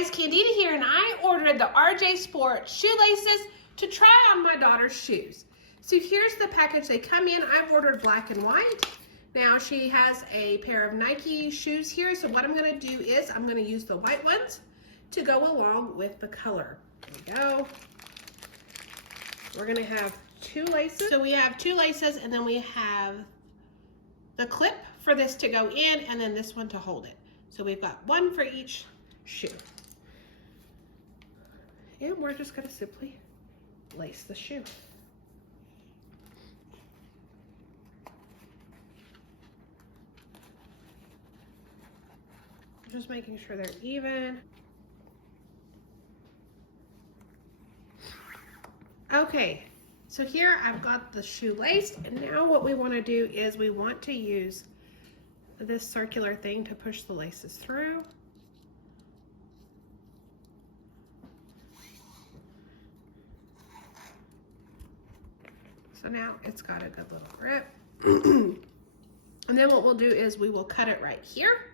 guys, Candida here, and I ordered the RJ-Sport Shoe Laces to try on my daughter's shoes. So here's the package they come in. I've ordered black and white. Now she has a pair of Nike shoes here, so what I'm gonna do is I'm gonna use the white ones to go along with the color. There we go. We're gonna have two laces. So we have two laces, and then we have the clip for this to go in, and then this one to hold it. So we've got one for each shoe. And we're just gonna simply lace the shoe. Just making sure they're even. Okay, so here I've got the shoe laced, and now what we want to do is we want to use this circular thing to push the laces through. So now it's got a good little grip. And then what we'll do is we will cut it right here,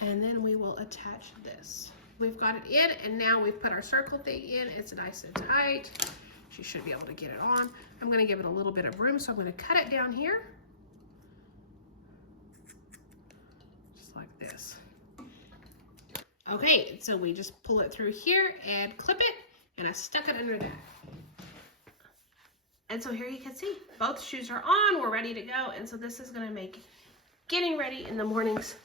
and then we will attach this. We've got it in, and now we've put our circle thing in. It's nice and tight. She should be able to get it on. I'm gonna give it a little bit of room, so I'm gonna cut it down here. Just like this. Okay, so we just pull it through here and clip it, and I stuck it under that. And so here you can see, both shoes are on, we're ready to go. And so this is gonna make getting ready in the mornings